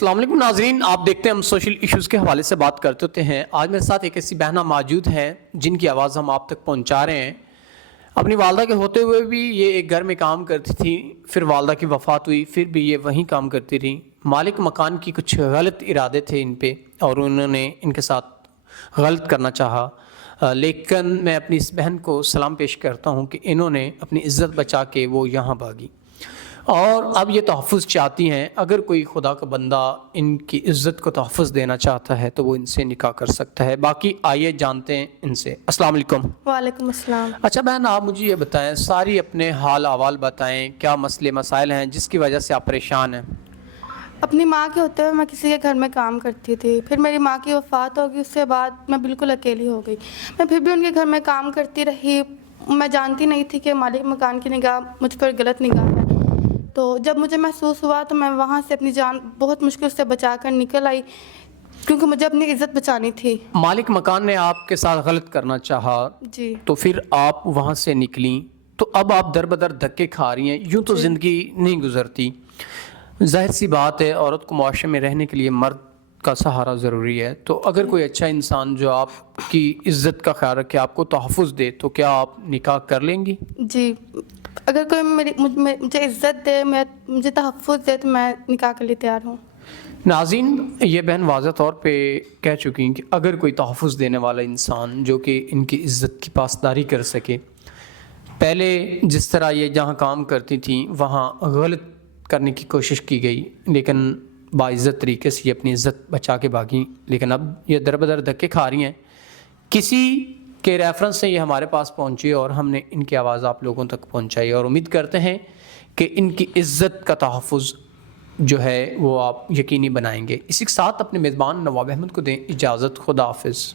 السلام علیکم ناظرین، آپ دیکھتے ہیں ہم سوشل ایشوز کے حوالے سے بات کرتے ہوتے ہیں۔ آج میرے ساتھ ایک ایسی بہنہ موجود ہے جن کی آواز ہم آپ تک پہنچا رہے ہیں۔ اپنی والدہ کے ہوتے ہوئے بھی یہ ایک گھر میں کام کرتی تھی، پھر والدہ کی وفات ہوئی، پھر بھی یہ وہیں کام کرتی رہی۔ مالک مکان کی کچھ غلط ارادے تھے ان پہ اور انہوں نے ان کے ساتھ غلط کرنا چاہا، لیکن میں اپنی اس بہن کو سلام پیش کرتا ہوں کہ انہوں نے اپنی عزت بچا کے وہ یہاں بھاگی اور اب یہ تحفظ چاہتی ہیں۔ اگر کوئی خدا کا بندہ ان کی عزت کو تحفظ دینا چاہتا ہے تو وہ ان سے نکاح کر سکتا ہے۔ باقی آئیے جانتے ہیں ان سے۔ السلام علیکم۔ وعلیکم السلام۔ اچھا بہن، آپ مجھے یہ بتائیں، ساری اپنے حال احوال بتائیں، کیا مسئلے مسائل ہیں جس کی وجہ سے آپ پریشان ہیں؟ اپنی ماں کے ہوتے ہوئے میں کسی کے گھر میں کام کرتی تھی، پھر میری ماں کی وفات ہو گئی، اس کے بعد میں بالکل اکیلی ہو گئی۔ میں پھر بھی ان کے گھر میں کام کرتی رہی۔ میں جانتی نہیں تھی کہ مالک مکان کی نگاہ مجھ پر غلط نگاہ ہے، تو جب مجھے محسوس ہوا تو میں وہاں سے اپنی جان بہت مشکل سے بچا کر نکل آئی، کیونکہ مجھے اپنی عزت بچانی تھی۔ مالک مکان نے آپ کے ساتھ غلط کرنا چاہا جی، تو پھر آپ وہاں سے نکلیں، تو اب آپ در بدر دھکے کھا رہی ہیں۔ یوں تو زندگی نہیں گزرتی۔ ظاہر سی بات ہے، عورت کو معاشرے میں رہنے کے لیے مرد کا سہارا ضروری ہے، تو اگر کوئی اچھا انسان جو آپ کی عزت کا خیال رکھے، آپ کو تحفظ دے، تو کیا آپ نکاح کر لیں گی؟ جی، اگر کوئی مجھے عزت دے، مجھے تحفظ دے، تو میں نکاح کے لیے تیار ہوں۔ ناظرین، یہ بہن واضح طور پہ کہہ چکی ہیں کہ اگر کوئی تحفظ دینے والا انسان جو کہ ان کی عزت کی پاسداری کر سکے، پہلے جس طرح یہ جہاں کام کرتی تھیں وہاں غلط کرنے کی کوشش کی گئی، لیکن باعزت طریقے سے یہ اپنی عزت بچا کے بھاگیں، لیکن اب یہ در بدر دھکے کھا رہی ہیں۔ کسی کے ریفرنس سے یہ ہمارے پاس پہنچی اور ہم نے ان کی آواز آپ لوگوں تک پہنچائی، اور امید کرتے ہیں کہ ان کی عزت کا تحفظ جو ہے وہ آپ یقینی بنائیں گے۔ اسی کے ساتھ اپنے میزبان نواب احمد کو دیں اجازت۔ خدا حافظ۔